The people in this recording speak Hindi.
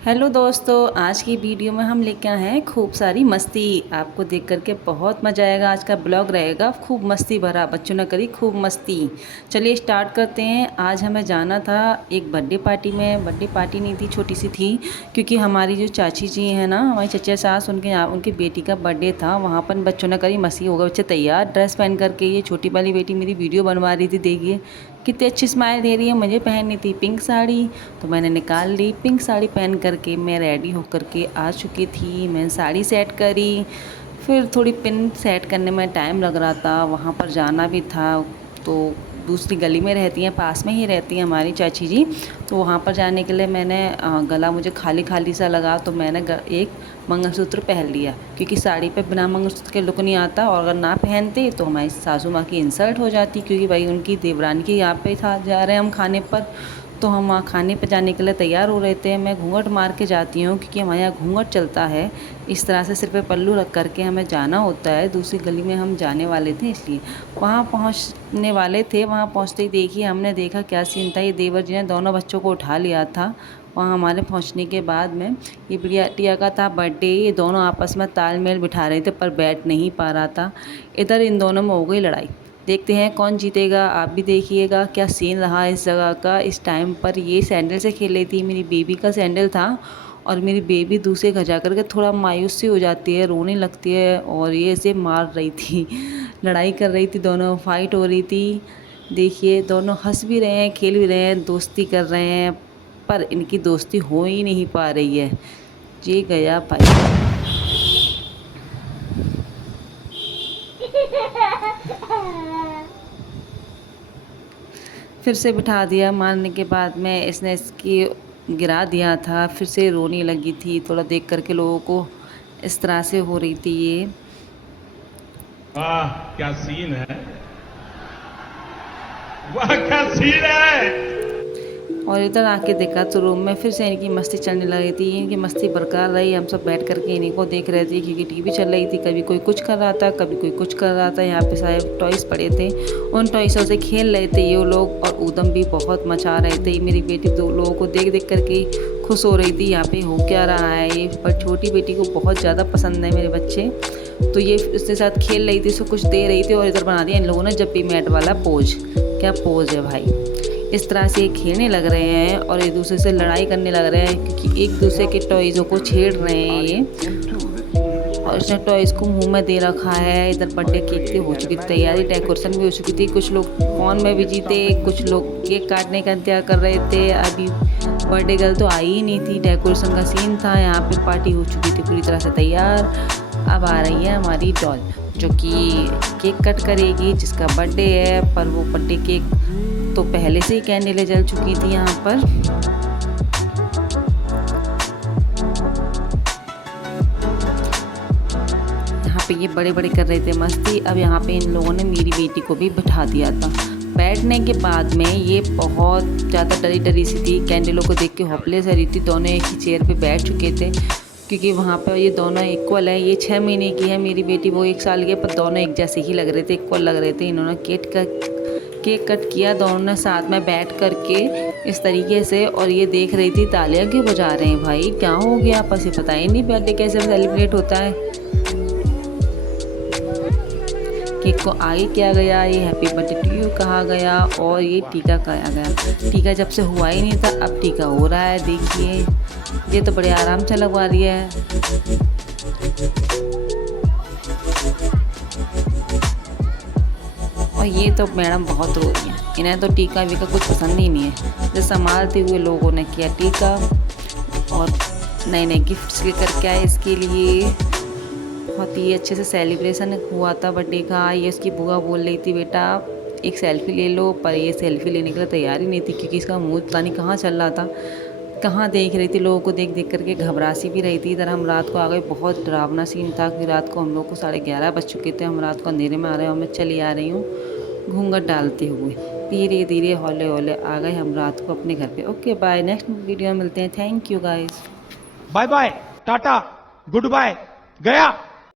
हेलो दोस्तों, आज की वीडियो में हम लेके आए हैं खूब सारी मस्ती। आपको देख करके बहुत मज़ा आएगा। आज का ब्लॉग रहेगा खूब मस्ती भरा। बच्चों ने करी खूब मस्ती। चलिए स्टार्ट करते हैं। आज हमें जाना था एक बर्थडे पार्टी में। बर्थडे पार्टी नहीं थी, छोटी सी थी, क्योंकि हमारी जो चाची जी हैं ना, हमारी चचा सास, उनके यहाँ उनकी बेटी का बर्थडे था। वहाँ पर बच्चों ने करी मस्ती। होगा बच्चे तैयार ड्रेस पहन करके। ये छोटी वाली बेटी मेरी वीडियो बनवा रही थी। देखिए कितनी अच्छी स्माइल दे रही है। मुझे पहननी थी पिंक साड़ी, तो मैंने निकाल ली। पिंक साड़ी पहन करके मैं रेडी होकर के आ चुकी थी। मैंने साड़ी सेट करी, फिर थोड़ी पिन सेट करने में टाइम लग रहा था। वहाँ पर जाना भी था, तो दूसरी गली में रहती हैं, पास में ही रहती हैं हमारी चाची जी। तो वहाँ पर जाने के लिए मैंने गला मुझे खाली खाली सा लगा, तो मैंने एक मंगलसूत्र पहन लिया, क्योंकि साड़ी पे बिना मंगलसूत्र के लुक नहीं आता। और अगर ना पहनते तो हमारी सासू माँ की इंसल्ट हो जाती, क्योंकि भाई उनकी देवरानी के यहाँ पे था, जा रहे हैं हम खाने पर। तो हम वहाँ खाने पर जाने के लिए तैयार हो रहे थे। मैं घूंघट मार के जाती हूँ, क्योंकि हमारे यहाँ घूंघट चलता है। इस तरह से सिर पे पल्लू रख करके हमें जाना होता है। दूसरी गली में हम जाने वाले थे, इसलिए वहाँ पहुँचने वाले थे। वहाँ पहुँचते ही देखिए हमने देखा क्या सीन था। ये देवर जी ने दोनों बच्चों को उठा लिया था। वहाँ हमारे पहुँचने के बाद में ये बिटिया का था बर्थडे। ये दोनों आपस में तालमेल बिठा रहे थे, पर बैठ नहीं पा रहा था। इधर इन दोनों में हो गई लड़ाई। देखते हैं कौन जीतेगा। आप भी देखिएगा क्या सीन रहा इस जगह का। इस टाइम पर ये सैंडल से खेल रही थी। मेरी बेबी का सैंडल था, और मेरी बेबी दूसरे घर जा कर के थोड़ा मायूस सी हो जाती है, रोने लगती है, और ये ऐसे मार रही थी। लड़ाई कर रही थी, दोनों फाइट हो रही थी। देखिए दोनों हंस भी रहे हैं, खेल भी रहे हैं, दोस्ती कर रहे हैं, पर इनकी दोस्ती हो ही नहीं पा रही है। ये गया भाई। फिर से बिठा दिया। मारने के बाद में इसने इसकी गिरा दिया था। फिर से रोने लगी थी। थोड़ा देख करके लोगों को इस तरह से हो रही थी ये। वाह क्या सीन है, वाह क्या सीन है। और इधर आके देखा तो रूम में फिर से इनकी मस्ती चलने लगी थी। इनकी मस्ती बरकरार रही। हम सब बैठ करके इन्हीं को देख रहे थे, क्योंकि टीवी चल रही थी। कभी कोई कुछ कर रहा था, कभी कोई कुछ कर रहा था। यहाँ पे सारे टॉयज़ पड़े थे, उन टॉयसों से खेल रहे थे ये लोग। और ऊधम भी बहुत मचा रहे थे। मेरी बेटी दो लोगों को देख देख करके खुश हो रही थी। यहाँ पे हो क्या रहा है ये। पर छोटी बेटी को बहुत ज़्यादा पसंद है मेरे बच्चे, तो ये उसके साथ खेल रही थी, उसको कुछ दे रही थी। और इधर बना दिया इन लोगों ने जब भी मैट वाला पोज। क्या पोज है भाई। इस तरह से खेलने लग रहे हैं और एक दूसरे से लड़ाई करने लग रहे हैं, क्योंकि एक दूसरे के टॉयज़ों को छेड़ रहे हैं ये। और इसने टॉयज़ को मुंह में दे रखा है। इधर बर्थडे केक की हो चुकी थी तैयारी, डेकोरेशन भी हो चुकी थी। कुछ लोग फ़ोन में बिजी थे, कुछ लोग केक काटने का इंतजार कर रहे थे। अभी बर्थडे गर्ल तो आई ही नहीं थी। डेकोरेशन का सीन था। यहाँ पे पार्टी हो चुकी थी पूरी तरह से तैयार। अब आ रही है हमारी डॉल, जो कि केक कट करेगी, जिसका बर्थडे है। पर वो बर्थडे केक तो पहले से ही कैंडलें जल चुकी थी यहाँ पर। यहाँ पे ये बड़े बड़े कर रहे थे मस्ती। अब यहाँ पे इन लोगों ने मेरी बेटी को भी बिठा दिया था। बैठने के बाद में ये बहुत ज़्यादा डरी डरी सी थी। कैंडलों को देख के होपलेस रही थी। दोनों एक ही चेयर पे बैठ चुके थे, क्योंकि वहाँ पर ये दोनों इक्वल है। ये 6 महीने की है मेरी बेटी, वो 1 साल की है, पर दोनों एक जैसे ही लग रहे थे, इक्वल लग रहे थे। इन्होंने केक कट किया दोनों ने साथ में बैठ करके इस तरीके से। और ये देख रही थी तालियां क्यों बजा रहे हैं भाई, क्या हो गया आपस में, पता ही नहीं बर्थडे कैसे सेलिब्रेट होता है। केक को आगे किया गया, ये हैप्पी बर्थडे टू यू कहा गया, और ये टीका कहा गया। टीका जब से हुआ ही नहीं था, अब टीका हो रहा है। देखिए ये तो बड़े आराम से लगवा रही है। और ये तो मैडम बहुत रो रही हैं। इन्हें तो टीका वीका कुछ पसंद ही नहीं है। जो संभालते हुए लोगों ने किया टीका, और नए नए गिफ्ट्स लेकर के आए इसके लिए। बहुत ही अच्छे से सेलिब्रेशन हुआ था बर्थडे का। ये उसकी बुआ बोल रही थी बेटा एक सेल्फ़ी ले लो, पर ये सेल्फ़ी लेने के लिए तैयार ही नहीं थी, क्योंकि इसका मुँह पता नहीं कहाँ चल रहा था, कहाँ देख रही थी। लोगों को देख देख करके घबरा सी भी रही थी। इधर हम रात को आ गए। बहुत डरावना सीन था कि रात को हम लोग को 11:30 बज चुके थे। हम रात को अंधेरे में आ रहे हैं, और मैं चली आ रही हूँ घूंघट डालते हुए। धीरे धीरे हौले हौले आ गए हम रात को अपने घर पे। ओके बाय, नेक्स्ट वीडियो में मिलते हैं। Thank you guys. Bye bye, tata, goodbye, गया।